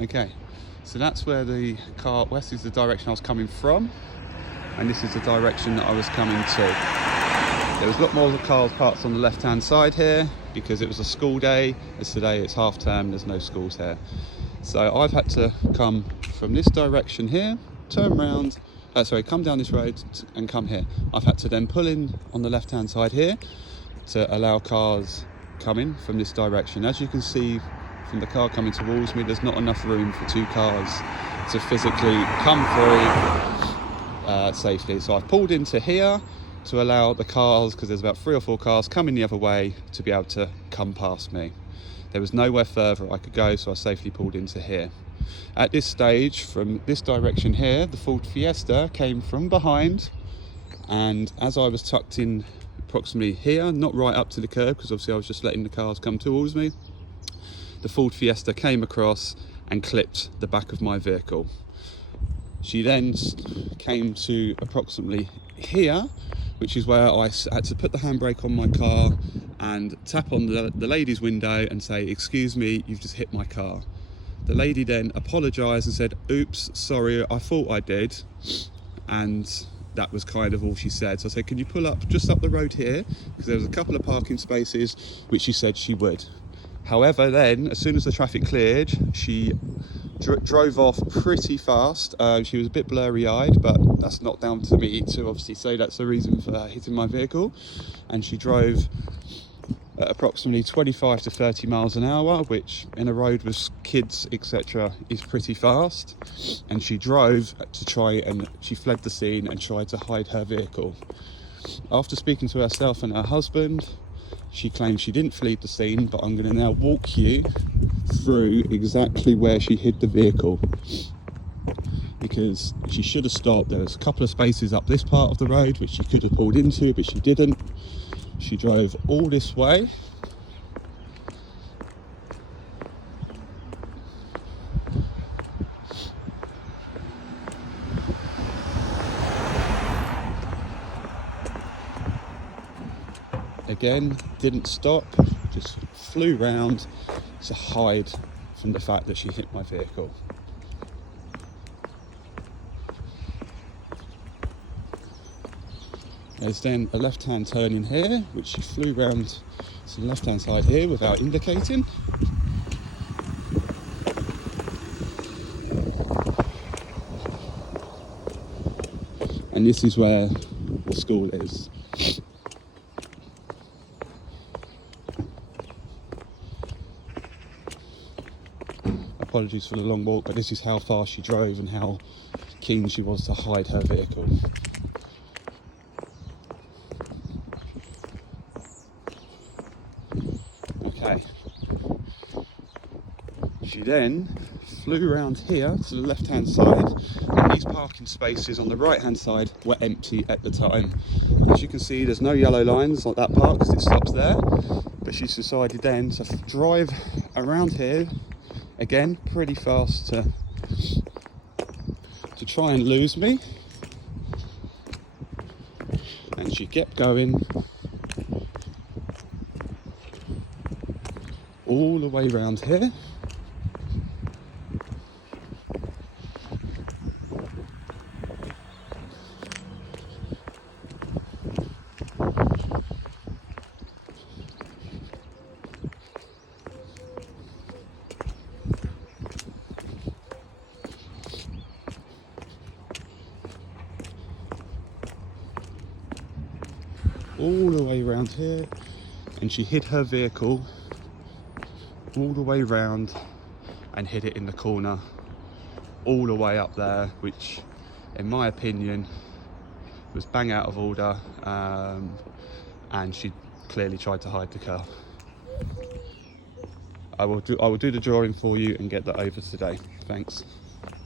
Okay, so that's where the car, west is the direction I was coming from, and this is the direction that I was coming to. There was a lot more cars parked on the left hand side here because it was a school day, as today it's half term, there's no schools here. So I've had to come from this direction here, turn round, come down this road and come here. I've had to then pull in on the left hand side here to allow cars coming from this direction. As you can see from the car coming towards me, there's not enough room for two cars to physically come through safely. So I've pulled into here to allow the cars, because there's about 3 or 4 cars coming the other way, to be able to come past me. There was nowhere further I could go, so I safely pulled into here. At this stage, from this direction here, the Ford Fiesta came from behind, and as I was tucked in approximately here, not right up to the curb, because obviously I was just letting the cars come towards me, the Ford Fiesta came across and clipped the back of my vehicle. She then came to approximately here, which is where I had to put the handbrake on my car and tap on the lady's window and say, "Excuse me, you've just hit my car." The lady then apologised and said, "Oops, sorry, I thought I did." And that was kind of all she said. So I said, "Can you pull up just up the road here?" Because there was a couple of parking spaces, which she said she would. However, then, as soon as the traffic cleared, she drove off pretty fast. She was a bit blurry-eyed, but that's not down to me to obviously say that's the reason for hitting my vehicle. And she drove at approximately 25 to 30 miles an hour, which in a road with kids, etc., is pretty fast. And she drove to try and she fled the scene and tried to hide her vehicle. After speaking to herself and her husband, she claims she didn't flee the scene, but I'm going to now walk you through exactly where she hid the vehicle, because she should have stopped. There was a couple of spaces up this part of the road which she could have pulled into, but she didn't. She drove all this way. Again, didn't stop, just flew round to hide from the fact that she hit my vehicle. There's then a left-hand turn in here, which she flew round to the left-hand side here without indicating. And this is where the school is. Apologies for the long walk, but this is how fast she drove and how keen she was to hide her vehicle. Okay. She then flew around here to the left-hand side, and these parking spaces on the right-hand side were empty at the time. As you can see, there's no yellow lines like that part because it stops there, but she's decided then to drive around here again pretty fast to try and lose me, and she kept going all the way around here. All the way around here, and she hid her vehicle all the way round and hid it in the corner all the way up there, which in my opinion was bang out of order, and she clearly tried to hide the car. I will do the drawing for you and get that over today. Thanks.